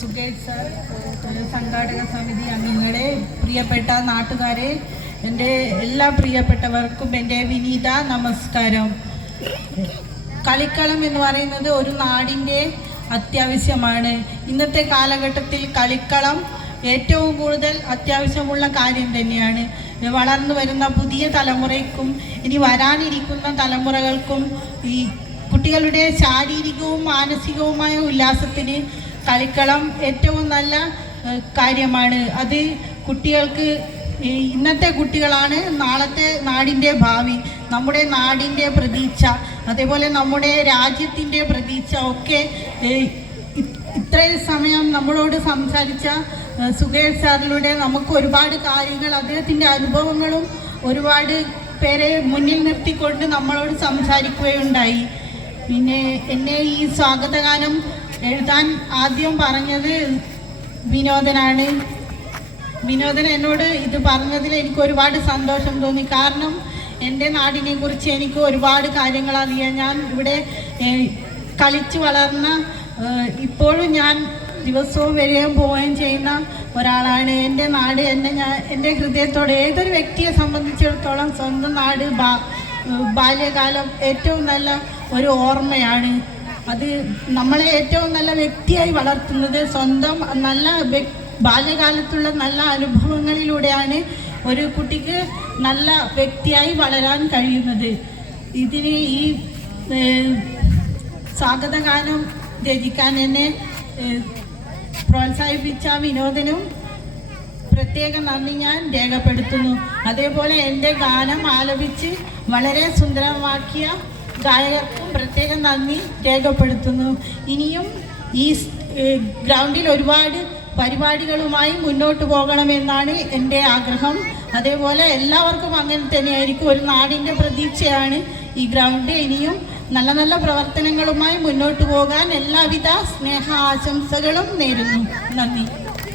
Sukesh sir, സംഘാടക സമിതി അംഗങ്ങളെ, പ്രിയപ്പെട്ട നാട്ടുകാരെ, എൻ്റെ എല്ലാ പ്രിയപ്പെട്ടവർക്കും എൻ്റെ വിനീത നമസ്കാരം. കളിക്കളം എന്ന് പറയുന്നത് ഒരു നാടിൻ്റെ അത്യാവശ്യമാണ്. ഇന്നത്തെ കാലഘട്ടത്തിൽ കളിക്കളം ഏറ്റവും കൂടുതൽ അത്യാവശ്യമുള്ള കാര്യം തന്നെയാണ്. വളർന്നു വരുന്ന പുതിയ തലമുറയ്ക്കും ഇനി വരാനിരിക്കുന്ന തലമുറകൾക്കും ഈ കുട്ടികളുടെ ശാരീരികവും മാനസികവുമായ ഉല്ലാസത്തിന് കളിക്കളം ഏറ്റവും നല്ല കാര്യമാണ്. അത് കുട്ടികൾക്ക്, ഇന്നത്തെ കുട്ടികളാണ് നാളത്തെ നാടിൻ്റെ ഭാവി, നമ്മുടെ നാടിൻ്റെ പ്രതീക്ഷ, അതേപോലെ നമ്മുടെ രാജ്യത്തിൻ്റെ പ്രതീക്ഷ ഒക്കെ. ഇത്രയും സമയം നമ്മളോട് സംസാരിച്ച സുകേഷ് സാറിലൂടെ നമുക്ക് ഒരുപാട് കാര്യങ്ങൾ, അദ്ദേഹത്തിൻ്റെ അനുഭവങ്ങളും ഒരുപാട് പേരെ മുന്നിൽ നിർത്തിക്കൊണ്ട് നമ്മളോട് സംസാരിക്കുകയുണ്ടായി. പിന്നെ എന്നെ ഈ സ്വാഗതഗാനം എഴുതാൻ ആദ്യം പറഞ്ഞത് വിനോദനാണ്. വിനോദൻ എന്നോട് ഇത് പറഞ്ഞതിൽ എനിക്ക് ഒരുപാട് സന്തോഷം തോന്നി. കാരണം എൻ്റെ നാടിനെ കുറിച്ച് എനിക്ക് ഒരുപാട് കാര്യങ്ങൾ അറിയാം. ഞാൻ ഇവിടെ കളിച്ചു വളർന്ന, ഇപ്പോഴും ഞാൻ ദിവസവും വരികയും പോവുകയും ചെയ്യുന്ന ഒരാളാണ്. എൻ്റെ നാട് എൻ്റെ ഹൃദയത്തോടെ, ഏതൊരു വ്യക്തിയെ സംബന്ധിച്ചിടത്തോളം സ്വന്തം നാട് ബാല്യകാലം ഏറ്റവും നല്ല ഒരു ഓർമ്മയാണ്. അത് നമ്മളെ ഏറ്റവും നല്ല വ്യക്തിയായി വളർത്തുന്നത് സ്വന്തം നല്ല ബാല്യകാലത്തുള്ള നല്ല അനുഭവങ്ങളിലൂടെയാണ് ഒരു കുട്ടിക്ക് നല്ല വ്യക്തിയായി വളരാൻ കഴിയുന്നത്. ഇതിന് ഈ സ്വാഗതഗാനം രചിക്കാൻ എന്നെ പ്രോത്സാഹിപ്പിച്ച വിനോദനും പ്രത്യേക നന്ദി ഞാൻ രേഖപ്പെടുത്തുന്നു. അതേപോലെ എൻ്റെ ഗാനം ആലപിച്ച് വളരെ സുന്ദരമാക്കിയ ഗായകർക്കും പ്രത്യേകം നന്ദി രേഖപ്പെടുത്തുന്നു. ഇനിയും ഈ ഗ്രൗണ്ടിൽ ഒരുപാട് പരിപാടികളുമായി മുന്നോട്ട് പോകണമെന്നാണ് എൻ്റെ ആഗ്രഹം. അതേപോലെ എല്ലാവർക്കും അങ്ങനെ തന്നെയായിരിക്കും. ഒരു നാടിൻ്റെ പ്രതീക്ഷയാണ് ഈ ഗ്രൗണ്ട്. ഇനിയും നല്ല നല്ല പ്രവർത്തനങ്ങളുമായി മുന്നോട്ട് പോകാൻ എല്ലാവിധ സ്നേഹ ആശംസകളും നേരുന്നു. നന്ദി.